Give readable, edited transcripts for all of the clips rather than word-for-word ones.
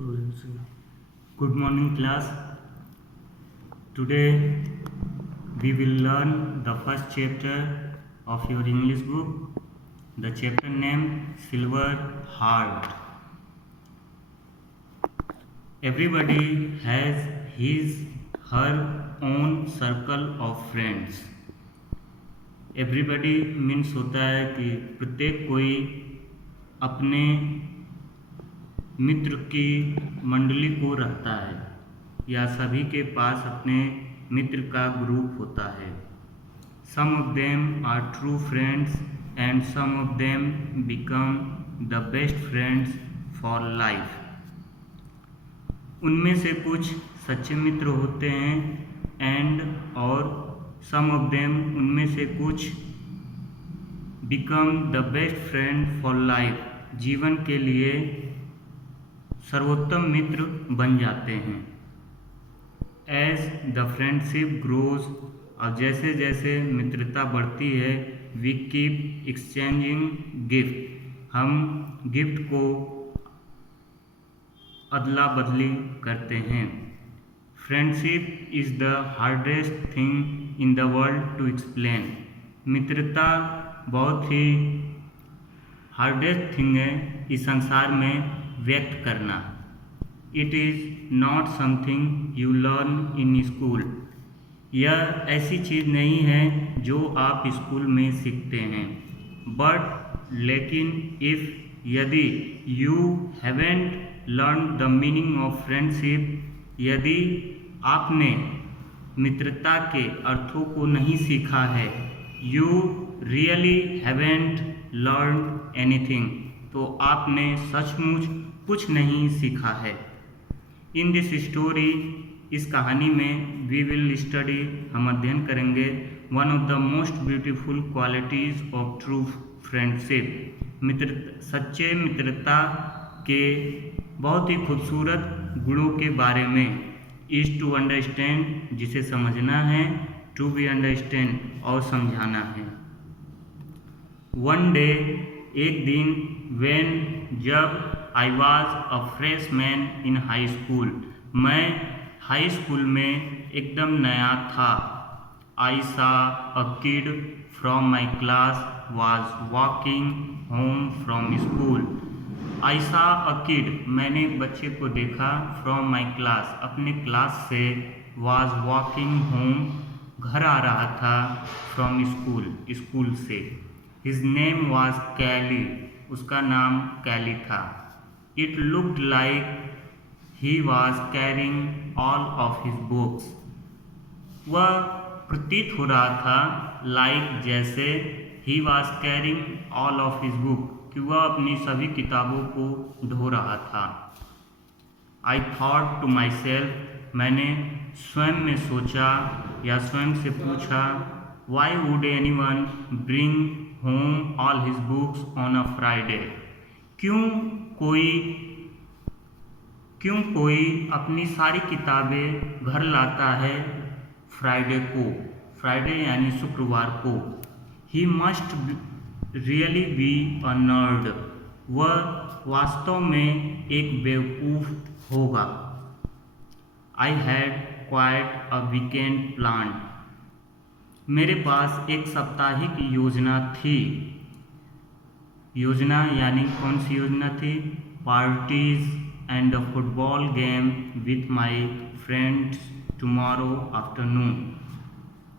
Good morning, class. Today we will learn the first chapter of your English book. The chapter name Silver Heart. Everybody has her own circle of friends. Everybody means होता है कि प्रत्येक कोई अपने मित्र की मंडली को रखता है या सभी के पास अपने मित्र का ग्रुप होता है। Some of them are true friends and some of them become the best friends for life. उनमें से कुछ सच्चे मित्र होते हैं और सम ऑफ देम उनमें से कुछ become the best friend for life, जीवन के लिए सर्वोत्तम मित्र बन जाते हैं। एज द फ्रेंडशिप ग्रोज, और जैसे जैसे मित्रता बढ़ती है, वी कीप एक्सचेंजिंग गिफ्ट, हम गिफ्ट को अदला बदली करते हैं। Friendship is the hardest thing in the world to explain, मित्रता बहुत ही हार्डेस्ट थिंग है इस संसार में व्यक्त करना। It is not something you learn in school, यह ऐसी चीज़ नहीं है जो आप स्कूल में सीखते हैं। बट लेकिन इफ़ यदि you haven't learn the meaning of friendship, यदि आपने मित्रता के अर्थों को नहीं सीखा है, you really haven't learn anything, तो आपने सचमुच कुछ नहीं सीखा है। इन दिस स्टोरी, इस कहानी में वी विल स्टडी, हम अध्ययन करेंगे one of the most beautiful qualities of true friendship, सच्चे मित्रता के बहुत ही खूबसूरत गुणों के बारे में। इज टू अंडरस्टैंड, जिसे समझना है, टू बी अंडरस्टैंड, और समझाना है। वन डे, एक दिन, व्हेन, जब, I was a freshman in high school, मैं हाई स्कूल में एकदम नया था। I saw a kid from my class was walking home from school. I saw a kid, मैंने एक बच्चे को देखा, फ्रॉम माई क्लास, अपने क्लास से, वॉज वॉकिंग होम, घर आ रहा था, फ्रॉम स्कूल, स्कूल से। हिज नेम वॉज कैली, उसका नाम कैली था। It looked like he was carrying all of his books, वह प्रतीत हो रहा था, लाइक जैसे, he was carrying all of his book, कि वह अपनी सभी किताबों को ढो रहा था। I thought to myself, मैंने स्वयं में सोचा या स्वयं से पूछा, why would anyone bring home all his books on a Friday, क्यों कोई अपनी सारी किताबें घर लाता है फ्राइडे को, फ्राइडे यानी शुक्रवार को। He must really be a nerd, वह वास्तव में एक बेवकूफ़ होगा। I had quite a weekend plan, मेरे पास एक साप्ताहिक योजना थी। योजना यानी कौन सी योजना थी? Parties and a football game with my friends tomorrow afternoon,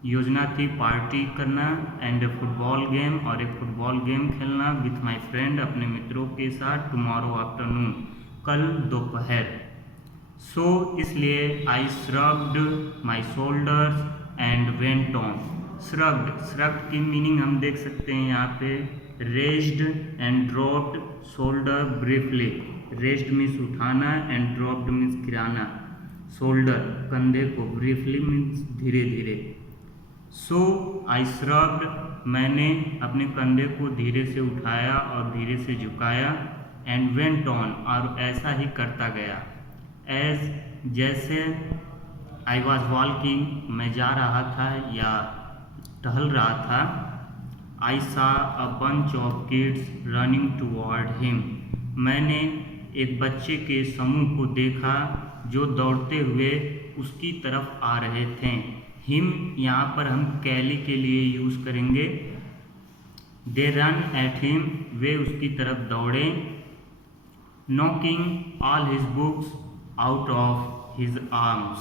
योजना थी पार्टी करना एंड फुटबॉल गेम, और एक फुटबॉल गेम खेलना विथ माई फ्रेंड, अपने मित्रों के साथ, टुमारो आफ्टरनून, कल दोपहर। सो इसलिए I shrugged my shoulders and went on. Shrugged की मीनिंग हम देख सकते हैं यहाँ पे, raised and dropped shoulder briefly, raised means उठाना एंड ड्रॉप्ड मीन्स गिराना, शोल्डर कंधे को, ब्रीफली मीन्स धीरे धीरे। सो आई श्रग्ड, मैंने अपने कंधे को धीरे से उठाया और धीरे से झुकाया, एंड वेंट ऑन, और ऐसा ही करता गया। एज जैसे, आई वॉज वॉकिंग, मैं जा रहा था या टहल रहा था। I saw a bunch of kids running toward him, मैंने एक बच्चे के समूह को देखा जो दौड़ते हुए उसकी तरफ आ रहे थे। हिम यहाँ पर हम कैली के लिए यूज़ करेंगे। दे रन एट हिम, वे उसकी तरफ दौड़े। Knocking all his books out of his arms,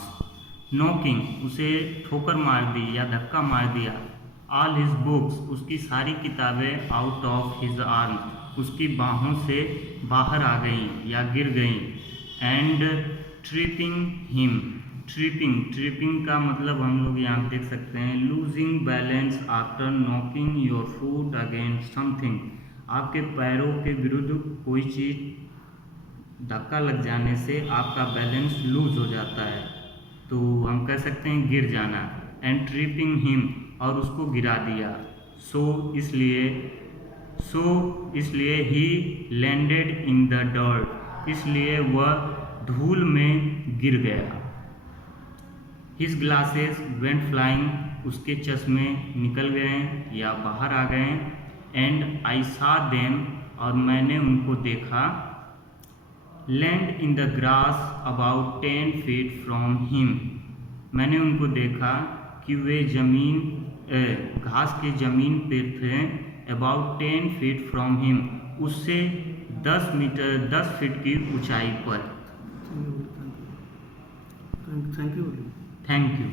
knocking उसे ठोकर मार दी या धक्का मार दिया। ऑल हिज बुक्स उसकी सारी किताबें आउट ऑफ हिज आर्म्स उसकी बाहों से बाहर आ गईं या गिर गईं। एंड ट्रिपिंग हिम, ट्रिपिंग का मतलब हम लोग यहाँ देख सकते हैं losing balance after knocking your foot against something, आपके पैरों के विरुद्ध कोई चीज़ धक्का लग जाने से आपका बैलेंस लूज हो जाता है, तो हम कह सकते हैं गिर जाना। एंड ट्रिपिंग हिम, और उसको गिरा दिया। सो इसलिए ही लैंडेड इन द डर्ट, इसलिए वह धूल में गिर गया। हिज ग्लासेस वेंट फ्लाइंग, उसके चश्मे निकल गए या बाहर आ गए। एंड आई सा देम, और मैंने उनको देखा। Land in the grass about 10 feet from him, मैंने उनको देखा कि वे घास के ज़मीन पर थे। अबाउट 10 फीट फ्रॉम हिम, उससे 10 फीट की ऊंचाई पर। Thank you. Thank you.